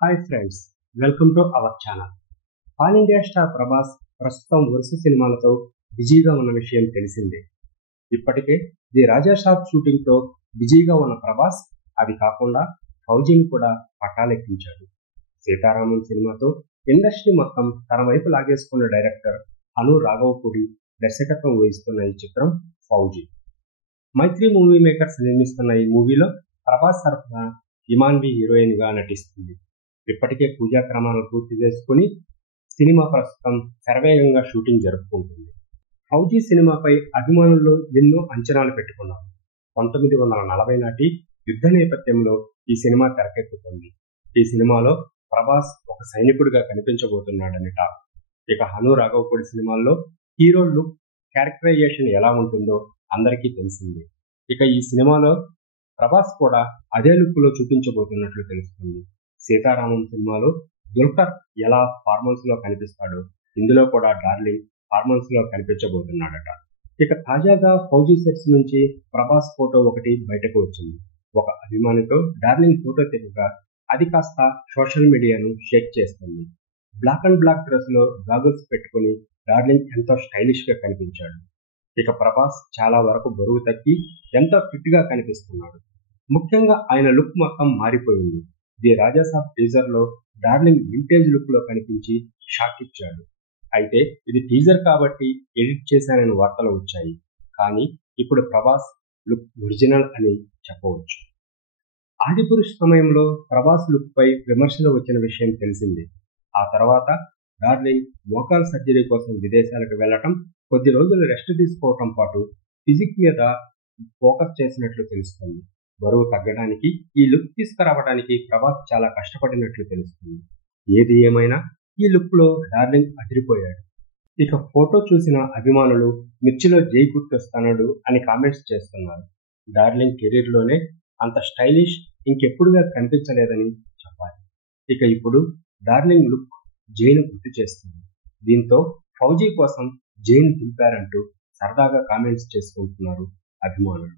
Hi friends, welcome to our channel. Pan India star Prabhas ప్రస్తుతం వరుస సినిమాలతో బిజీగా ఉన్న విషయం తెలిసిందే. ఇప్పటికే ది రాజా సాబ్ షూటింగ్తో బిజీగా ఉన్న ప్రభాస్ అవి కాకుండా ఫౌజీని కూడా పట్టాలెక్కించాడు. సీతారామన్ సినిమాతో ఇండస్ట్రీ మొత్తం తన వైపు లాగేసుకున్న డైరెక్టర్ అను రాఘవపూడి దర్శకత్వం వహిస్తున్న ఈ చిత్రం ఫౌజీ. మైత్రి మూవీ మేకర్స్ నిర్మిస్తున్న ఈ మూవీలో ప్రభాస్ తరఫున ఇమాన్వి హీరోయిన్ గా నటిస్తుంది. ఇప్పటికే పూజా క్రమాలను పూర్తి చేసుకుని సినిమా ప్రస్తుతం శరవేగంగా షూటింగ్ జరుపుకుంటుంది. ఫౌజీ సినిమాపై అభిమానుల్లో ఎన్నో అంచనాలు పెట్టుకున్నారు. 1940 నాటి యుద్ధ నేపథ్యంలో ఈ సినిమా తెరకెక్కుతుంది. ఈ సినిమాలో ప్రభాస్ ఒక సైనికుడిగా కనిపించబోతున్నాడని టాక్. ఇక హను రాఘవపూడి సినిమాల్లో హీరో లుక్, క్యారెక్టరైజేషన్ ఎలా ఉంటుందో అందరికీ తెలిసిందే. ఇక ఈ సినిమాలో ప్రభాస్ కూడా అదే లుక్ లో చూపించబోతున్నట్లు తెలుస్తుంది. సీతారామన్ సినిమాలో దుల్కర్ ఎలా ఫార్మల్స్ లో కనిపిస్తాడో ఇందులో కూడా డార్లింగ్ ఫార్మల్స్ లో కనిపించబోతున్నాడట. ఇక తాజాగా ఫౌజీ సెట్స్ నుంచి ప్రభాస్ ఫోటో ఒకటి బయటకు వచ్చింది. ఒక అభిమానితో డార్లింగ్ ఫోటో తెగగా అది కాస్త సోషల్ మీడియాను షేక్ చేస్తుంది. బ్లాక్ అండ్ బ్లాక్ డ్రెస్ లో గాగుల్స్ పెట్టుకుని డార్లింగ్ ఎంతో స్టైలిష్ గా కనిపించాడు. ఇక ప్రభాస్ చాలా వరకు బరువు తగ్గి ఎంతో ఫిట్ గా కనిపిస్తున్నాడు. ముఖ్యంగా ఆయన లుక్ మొత్తం మారిపోయింది. ది రాజాసాబ్ టీజర్ లో డార్లింగ్ వింటేజ్ లుక్ లో కనిపించి షాక్ ఇచ్చాడు. అయితే ఇది టీజర్ కాబట్టి ఎడిట్ చేశానని వార్తలు వచ్చాయి. కానీ ఇప్పుడు ప్రభాస్ లుక్ ఒరిజినల్ అని చెప్పవచ్చు. ఆదిపురుష్ సమయంలో ప్రభాస్ లుక్ పై విమర్శలు వచ్చిన విషయం తెలిసిందే. ఆ తర్వాత డార్లింగ్ మోకాల్ సర్జరీ కోసం విదేశాలకు వెళ్లటం, కొద్ది రోజులు రెస్ట్ తీసుకోవటం పాటు ఫిజిక్ మీద ఫోకస్ చేసినట్లు తెలుస్తుంది. బరువు తగ్గడానికి, ఈ లుక్ తీసుకురావడానికి ప్రభాస్ చాలా కష్టపడినట్లు తెలుస్తుంది. ఏది ఏమైనా ఈ లుక్ లో డార్లింగ్ అదిరిపోయాడు. ఇక ఫోటో చూసిన అభిమానులు మిర్చిలో జై గుర్తొస్తాడు అని కామెంట్స్ చేస్తున్నారు. డార్లింగ్ కెరీర్ లోనే అంత స్టైలిష్ ఇంకెప్పుడుగా కనిపించలేదని చెప్పాలి. ఇక ఇప్పుడు డార్లింగ్ లుక్ జైను గుర్తు చేస్తుంది. దీంతో ఫౌజీ కోసం జైన్ దింపారంటూ సరదాగా కామెంట్స్ చేసుకుంటున్నారు అభిమానులు.